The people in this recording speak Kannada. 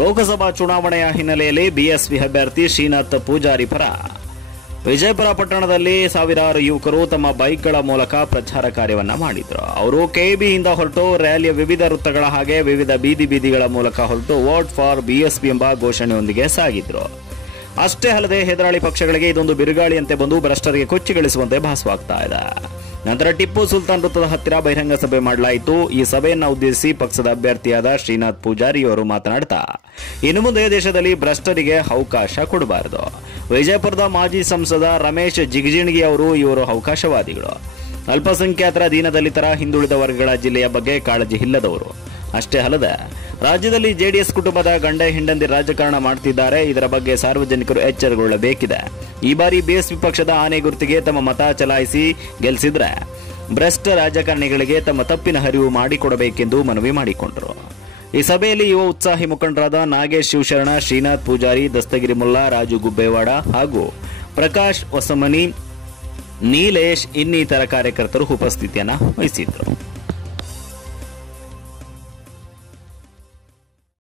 ಲೋಕಸಭಾ ಚುನಾವಣೆಯ ಹಿನ್ನೆಲೆಯಲ್ಲಿ ಬಿಎಸ್ಪಿ ಅಭ್ಯರ್ಥಿ ಶ್ರೀನಾಥ್ ಪೂಜಾರಿ ಪರ ವಿಜಯಪುರ ಪಟ್ಟಣದಲ್ಲಿ ಸಾವಿರಾರು ಯುವಕರು ತಮ್ಮ ಬೈಕ್ಗಳ ಮೂಲಕ ಪ್ರಚಾರ ಕಾರ್ಯವನ್ನ ಮಾಡಿದ್ರು. ಅವರು ಕೆಬಿಯಿಂದ ಹೊರಟು ರ್ಯಾಲಿಯ ವಿವಿಧ ವೃತ್ತಗಳ ಹಾಗೆ ವಿವಿಧ ಬೀದಿಗಳ ಮೂಲಕ ಹೊರಟು ವೋಟ್ ಫಾರ್ ಬಿಎಸ್ಪಿ ಎಂಬ ಘೋಷಣೆಯೊಂದಿಗೆ ಸಾಗಿದ್ರು. ಅಷ್ಟೇ ಅಲ್ಲದೆ ಹೆದರಾಳಿ ಪಕ್ಷಗಳಿಗೆ ಇದೊಂದು ಬಿರುಗಾಳಿಯಂತೆ ಬಂದು ಭ್ರಷ್ಟರಿಗೆ ಕೊಚ್ಚಿಗಳಿಸುವಂತೆ ಭಾಸವಾಗ್ತಾ ಇದೆ. ನಂತರ ಟಿಪ್ಪು ಸುಲ್ತಾನ್ ವೃತ್ತದ ಹತ್ತಿರ ಬಹಿರಂಗ ಸಭೆ ಮಾಡಲಾಯಿತು. ಈ ಸಭೆಯನ್ನು ಉದ್ದೇಶಿಸಿ ಪಕ್ಷದ ಅಭ್ಯರ್ಥಿಯಾದ ಶ್ರೀನಾಥ್ ಪೂಜಾರಿ ಅವರು ಮಾತನಾಡ್ತಾ, ಇನ್ನು ಮುಂದೆ ದೇಶದಲ್ಲಿ ಭ್ರಷ್ಟರಿಗೆ ಅವಕಾಶ ಕೊಡಬಾರದು. ವಿಜಯಪುರದ ಮಾಜಿ ಸಂಸದ ರಮೇಶ್ ಜಿಗಜಿಣಗಿ ಇವರು ಅವಕಾಶವಾದಿಗಳು. ಅಲ್ಪಸಂಖ್ಯಾತರ, ದೀನದಲಿತರ, ಹಿಂದುಳಿದ ವರ್ಗಗಳ ಜಿಲ್ಲೆಯ ಬಗ್ಗೆ ಕಾಳಜಿ ಇಲ್ಲದವರು. ಅಷ್ಟೇ ಅಲ್ಲದೆ ರಾಜ್ಯದಲ್ಲಿ ಜೆಡಿಎಸ್ ಕುಟುಂಬದ ಗಂಡ ಹೆಂಡಂದಿ ರಾಜಕಾರಣ ಮಾಡುತ್ತಿದ್ದಾರೆ. ಇದರ ಬಗ್ಗೆ ಸಾರ್ವಜನಿಕರು ಎಚ್ಚರಗೊಳ್ಳಬೇಕಿದೆ. ಈ ಬಾರಿ ಬಿಎಸ್ಪಿ ಪಕ್ಷದ ಆನೆ ಗುರುತಿಗೆ ತಮ್ಮ ಮತ ಚಲಾಯಿಸಿ ಗೆಲ್ಲಿಸಿದ್ರೆ ಭ್ರಷ್ಟ ರಾಜಕಾರಣಿಗಳಿಗೆ ತಮ್ಮ ತಪ್ಪಿನ ಅರಿವು ಮಾಡಿಕೊಡಬೇಕೆಂದು ಮನವಿ ಮಾಡಿಕೊಂಡರು. ಈ ಸಭೆಯಲ್ಲಿ ಯುವ ಉತ್ಸಾಹಿ ಮುಖಂಡರಾದ ನಾಗೇಶ್ ಶಿವಶರಣ, ಶ್ರೀನಾಥ್ ಪೂಜಾರಿ, ದಸ್ತಗಿರಿ ಮುಲ್ಲಾ, ರಾಜು ಗುಬ್ಬೇವಾಡ ಹಾಗೂ ಪ್ರಕಾಶ್ ಹೊಸಮನಿ, ನೀಲೇಶ್ ಇನ್ನಿತರ ಕಾರ್ಯಕರ್ತರು ಉಪಸ್ಥಿತಿಯನ್ನು ವಹಿಸಿದ್ದರು.